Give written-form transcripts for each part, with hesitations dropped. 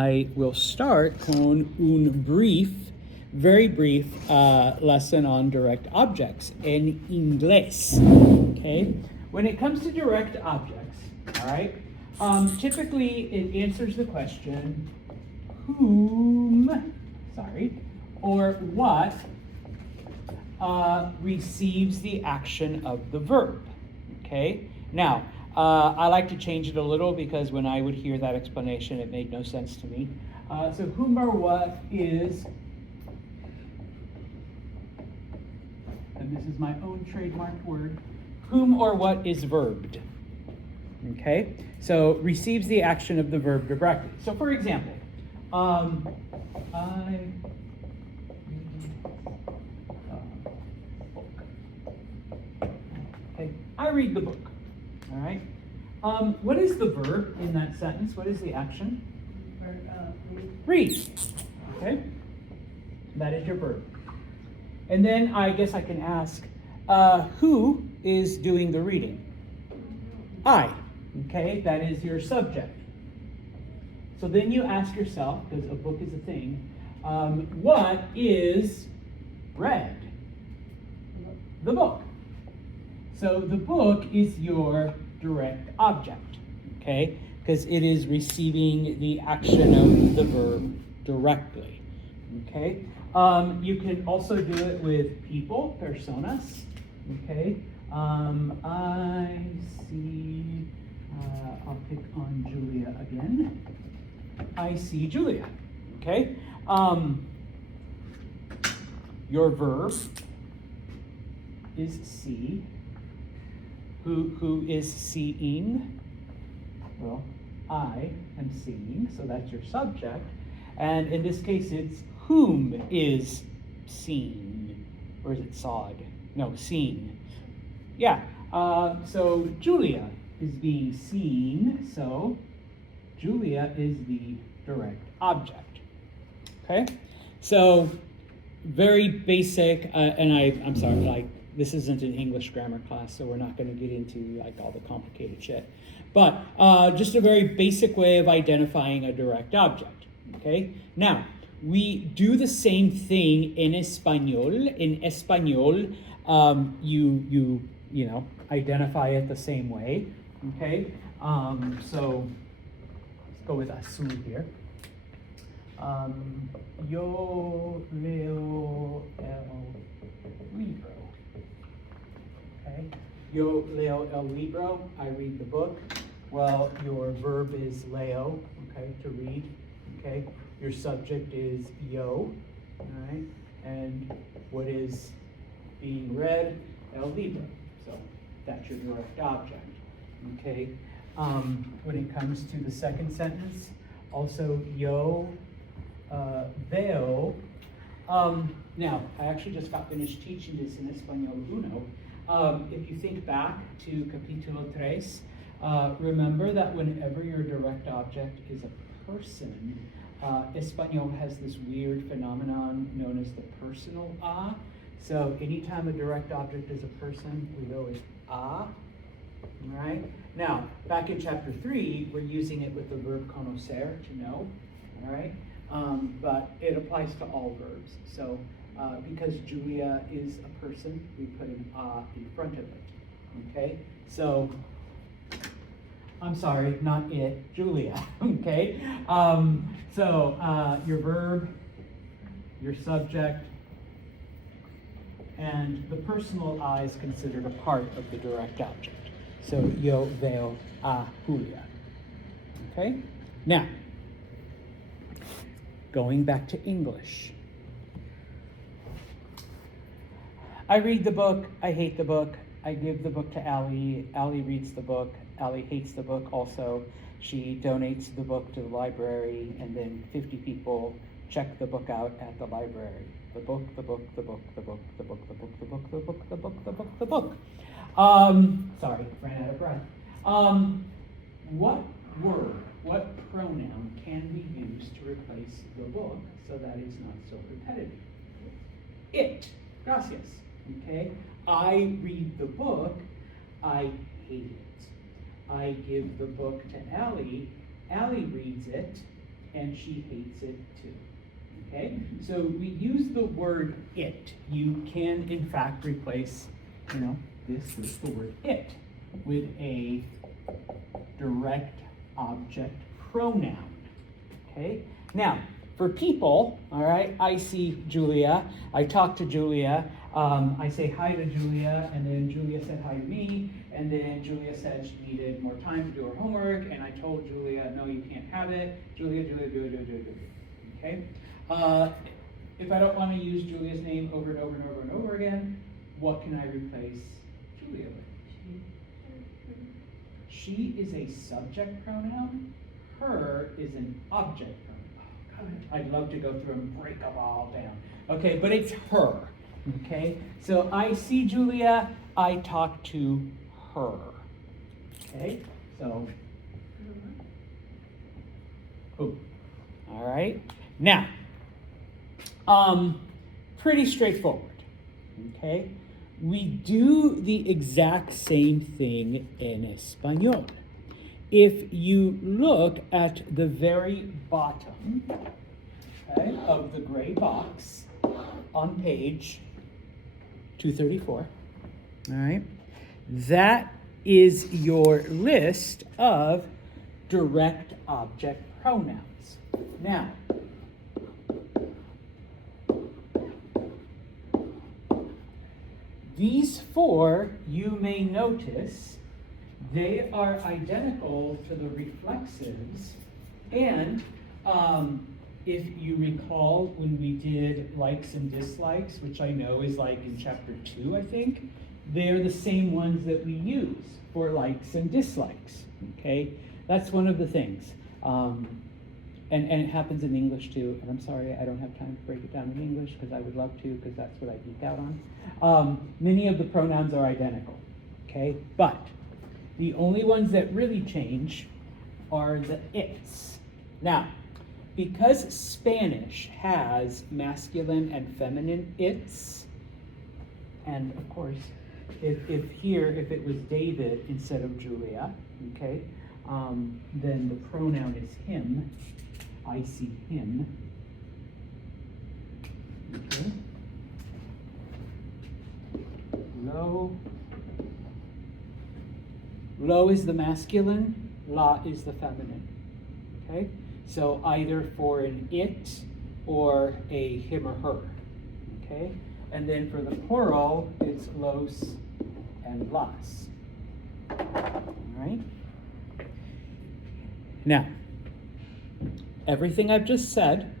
I will start con un very brief lesson on direct objects en inglés. Okay, when it comes to direct objects, all right, typically it answers the question whom, or what receives the action of the verb. Okay, now. I like to change it a little because when I would hear that explanation, it made no sense to me. So whom or what is, and this is my own trademarked word, whom or what is verbed. Okay, so receives the action of the verb directly. So for example, I read the book. All right. What is the verb in that sentence? What is the action? Read. Okay. That is your verb. And then I guess I can ask, who is doing the reading? I. Okay. That is your subject. So then you ask yourself, because a book is a thing, what is read? The book. So the book is your direct object, okay? Because it is receiving the action of the verb directly, okay? You can also do it with people, personas, okay? I see, I'll pick on Julia again. I see Julia, okay? Your verb is see. Who is seeing? Well, I am seeing, so that's your subject. And in this case, it's whom is seen. Or is it sawed? No, seen. Yeah, so Julia is being seen, so Julia is the direct object. Okay? So, very basic, and I'm sorry, this isn't an English grammar class, so we're not going to get into all the complicated shit. But just a very basic way of identifying a direct object. Okay. Now we do the same thing in Español. In Español, you know identify it the same way. Okay. So let's go with azul here. Yo leo el libro. Okay. Yo leo el libro, I read the book. Well, your verb is leo, okay, to read, okay. Your subject is yo, all right, and what is being read? El libro, so that's your direct object, okay. When it comes to the second sentence, also yo veo. Now, I actually just got finished teaching this in Español Uno. If you think back to Capítulo 3, remember that whenever your direct object is a person, Español has this weird phenomenon known as the personal a. So anytime a direct object is a person, we go with a. All right? Now, back in chapter 3, we're using it with the verb conocer, to know. All right? But it applies to all verbs. So because Julia is a person, we put an a in front of it. Okay? So, I'm sorry, not it, Julia. Okay? So your verb, your subject, and the personal I is considered a part of the direct object. So yo veo a Julia. Okay? Now, going back to English. I read the book, I hate the book, I give the book to Allie, Allie reads the book, Allie hates the book also, she donates the book to the library, and then 50 people check the book out at the library. The book, the book, the book, the book, the book, the book, the book, the book, the book, the book, the book. Sorry, ran out of breath. What word, what pronoun can we use to replace the book so that it's not so repetitive? It. Gracias. Okay? I read the book. I hate it. I give the book to Allie. Allie reads it. and she hates it too. Okay? So we use the word it. You can, in fact, replace, this with the word it with a direct object pronoun. Okay? Now, for people, all right, I see Julia, I talk to Julia, I say hi to Julia, and then Julia said hi to me, and then Julia said she needed more time to do her homework, and I told Julia, no, you can't have it. Julia. Okay? If I don't want to use Julia's name over and over and over and over again, what can I replace Julia with? She is a subject pronoun. Her is an object pronoun. I'd love to go through and break them all down. Okay, but it's her. Okay, so I see Julia, I talk to her. Okay, so. Cool. All right. Now, pretty straightforward. Okay, we do the exact same thing in Espanol. If you look at the very bottom, okay, of the gray box on page 234, all right, that is your list of direct object pronouns. Now, these four, you may notice, they are identical to the reflexives, and if you recall when we did likes and dislikes, which I know is like in chapter 2, I think, they're the same ones that we use for likes and dislikes, okay? That's one of the things. And it happens in English too, and I'm sorry I don't have time to break it down in English because I would love to, because that's what I geek out on. Many of the pronouns are identical, okay? But the only ones that really change are the it's. Now, because Spanish has masculine and feminine it's, and of course, if it was David instead of Julia, okay, then the pronoun is him. I see him. Okay. Lo is the masculine, la is the feminine. Okay? So either for an it or a him or her. Okay? And then for the plural, it's los and las. All right? Now, everything I've just said,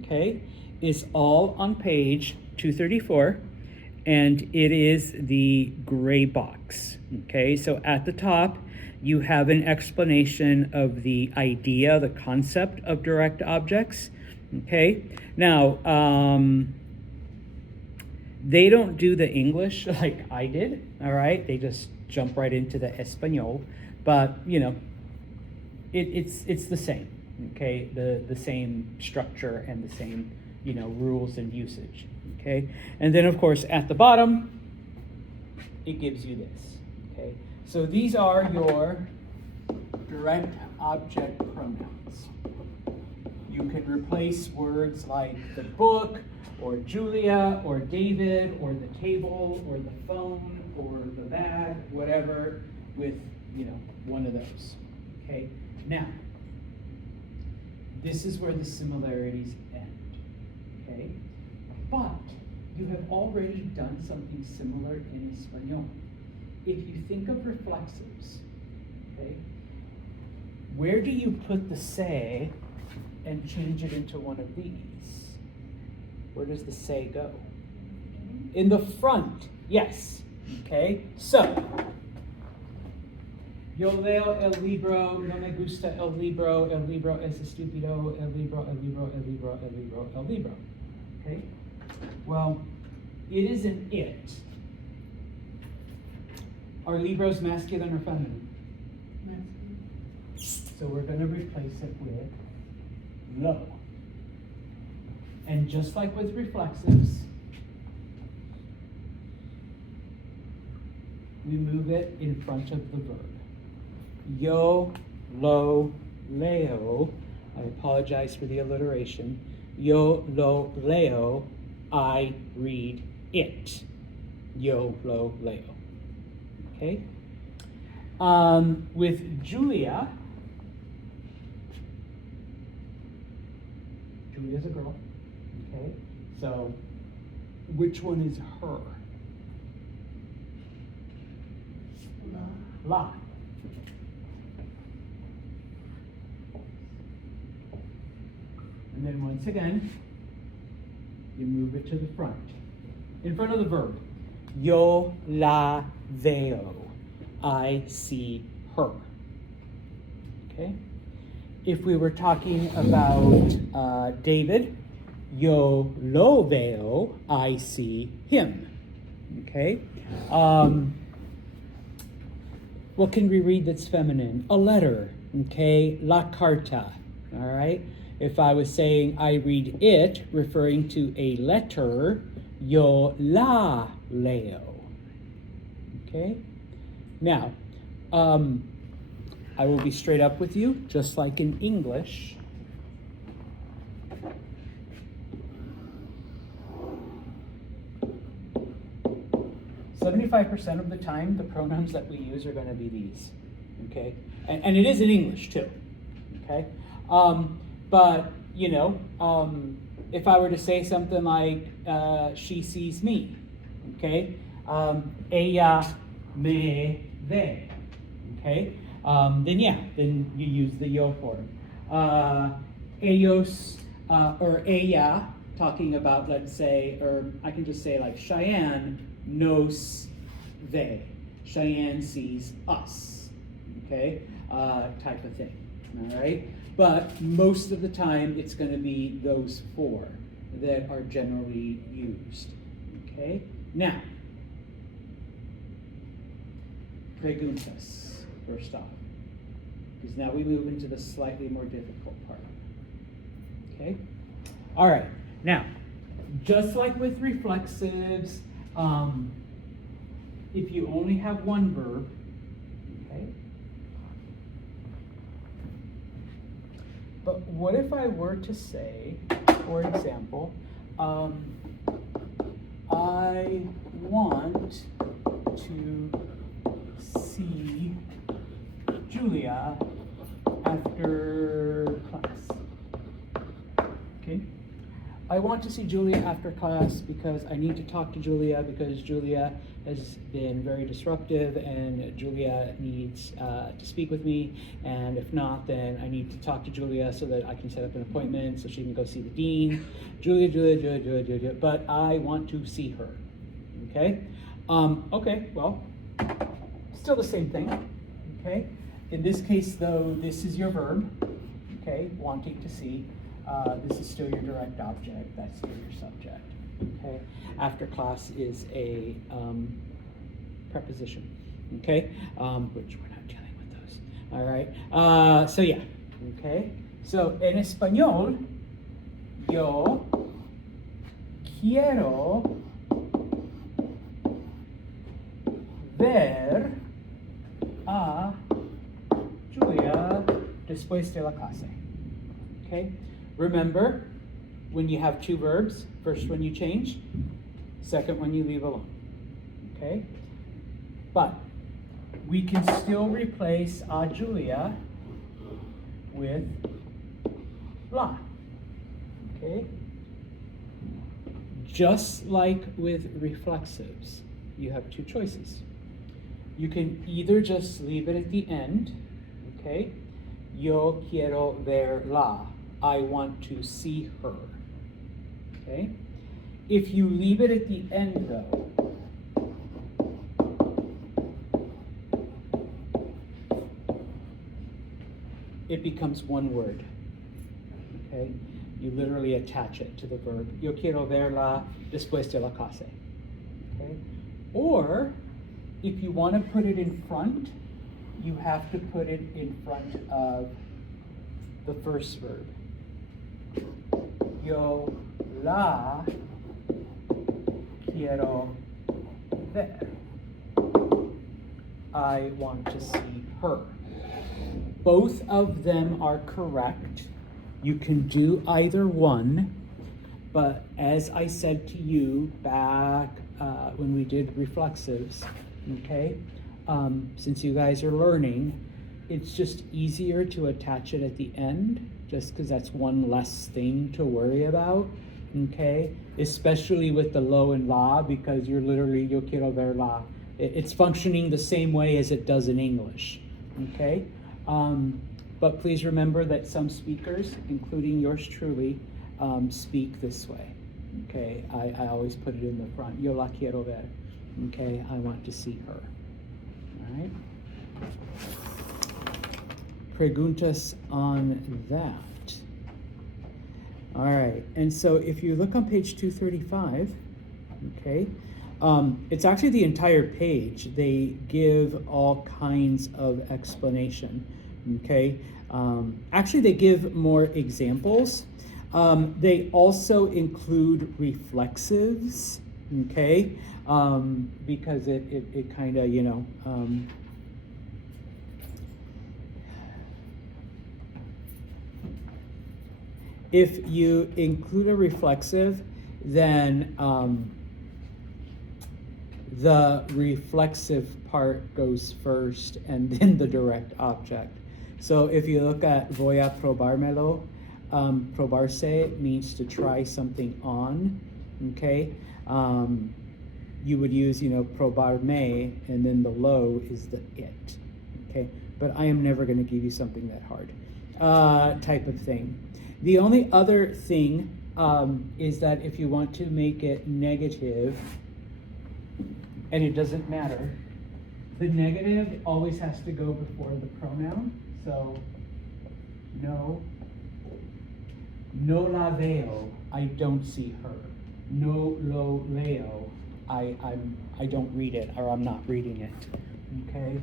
okay, is all on page 234, and it is the gray box. Okay, so at the top, you have an explanation of the idea, the concept of direct objects. Okay, now, they don't do the English like I did, all right? They just jump right into the Espanol, but, it's the same, okay? The same structure and the same, rules and usage, okay? And then, of course, at the bottom, it gives you this, okay? So these are your direct object pronouns. You can replace words like the book, or Julia, or David, or the table, or the phone, or the bag, whatever, with, one of those, okay? Now, this is where the similarities end, okay? But you have already done something similar in Espanol. If you think of reflexives, okay, where do you put the se and change it into one of these? Where does the se go? In the front, yes, okay? So, yo leo el libro, no me gusta el libro es estúpido, el libro, okay? Well, it isn't it. Are libros masculine or feminine? Masculine. So we're going to replace it with lo. And just like with reflexives, we move it in front of the verb. Yo, lo, leo, I apologize for the alliteration. Yo lo leo, I read it. Yo lo leo. Okay? With Julia, Julia's a girl. Okay? So, which one is her? La. And then once again, you move it to the front. In front of the verb. Yo la veo. I see her. Okay? If we were talking about David, yo lo veo. I see him. Okay? What can we read that's feminine? A letter. Okay? La carta. All right? If I was saying I read it, referring to a letter, yo la leo. Okay? Now, I will be straight up with you, just like in English. "75% of the time, the pronouns that we use are going to be these. Okay? And it is in English, too. Okay? But, you know, if I were to say something like, she sees me, okay? Ella me ve, okay? Then you use the yo form. Ellos, or ella, talking about, let's say, or I can just say like Cheyenne nos ve. Cheyenne sees us, okay? Type of thing, all right? But most of the time, it's going to be those four that are generally used. Okay? Now, preguntas, first off. Because now we move into the slightly more difficult part. Okay? All right. Now, just like with reflexives, if you only have one verb, okay? But what if I were to say, for example, I want to see Julia after class. Okay? I want to see Julia after class because I need to talk to Julia because Julia has been very disruptive and Julia needs to speak with me, and if not, then I need to talk to Julia so that I can set up an appointment so she can go see the dean. Julia, but I want to see her. Okay? Okay, well, still the same thing. Okay? In this case, though, this is your verb. Okay? Wanting to see. This is still your direct object. That's still your subject. Okay? After class is a preposition. Okay? Which we're not dealing with those. All right? So yeah. Okay? So en español, yo quiero ver a Julia después de la clase. Okay? Remember, when you have two verbs, first one you change, second one you leave alone. Okay? But we can still replace a Julia with la. Okay? Just like with reflexives, you have two choices. You can either just leave it at the end, okay? Yo quiero verla. I want to see her. Okay? If you leave it at the end, though, it becomes one word. Okay? You literally attach it to the verb. Yo quiero verla después de la clase. Okay? Or, if you want to put it in front, you have to put it in front of the first verb. Yo la quiero ver. I want to see her. Both of them are correct. You can do either one, but as I said to you back when we did reflexives, okay, since you guys are learning, it's just easier to attach it at the end, just because that's one less thing to worry about, okay? Especially with the lo and la, because you're literally, yo quiero ver la. It's functioning the same way as it does in English, okay? But please remember that some speakers, including yours truly, speak this way, okay? I always put it in the front, yo la quiero ver, okay? I want to see her, all right? Preguntas on that. All right, and so if you look on page 235, okay, it's actually the entire page. They give all kinds of explanation, okay? Actually, they give more examples. They also include reflexives, okay? Because it kind of, you know, if you include a reflexive, then the reflexive part goes first and then the direct object. So if you look at voy a probármelo, probarse means to try something on, okay? You would use, you know, probarme, and then the lo is the it, okay? But I am never gonna give you something that hard, type of thing. The only other thing is that if you want to make it negative, and it doesn't matter, the negative always has to go before the pronoun. So, no la veo, I don't see her. No lo leo, I don't read it, or I'm not reading it, okay?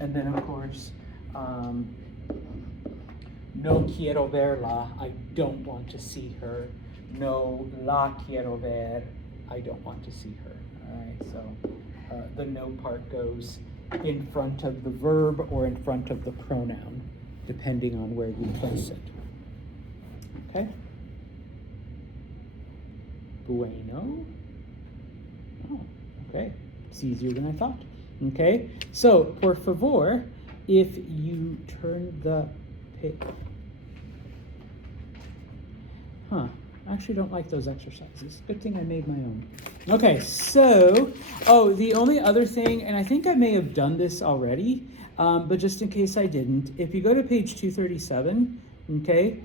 And then of course, no quiero verla, I don't want to see her. No la quiero ver, I don't want to see her. All right, so the no part goes in front of the verb or in front of the pronoun, depending on where you place it. Okay? Bueno. Oh, okay. It's easier than I thought. Okay? So, por favor, if you turn the page. Huh. I actually don't like those exercises. Good thing I made my own. Okay, so, the only other thing, and I think I may have done this already, but just in case I didn't, if you go to page 237, okay,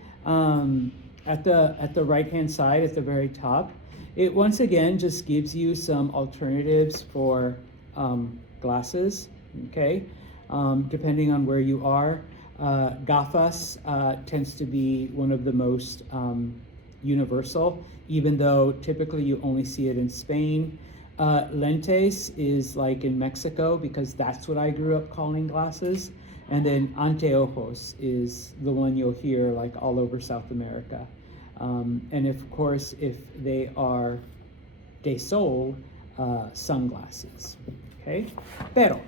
at the right-hand side at the very top, it once again just gives you some alternatives for glasses, okay, depending on where you are. Gafas tends to be one of the most universal, even though typically you only see it in Spain. Lentes is like in Mexico, because that's what I grew up calling glasses. And then anteojos is the one you'll hear like all over South America. And of course, if they are de sol, sunglasses, okay? Pero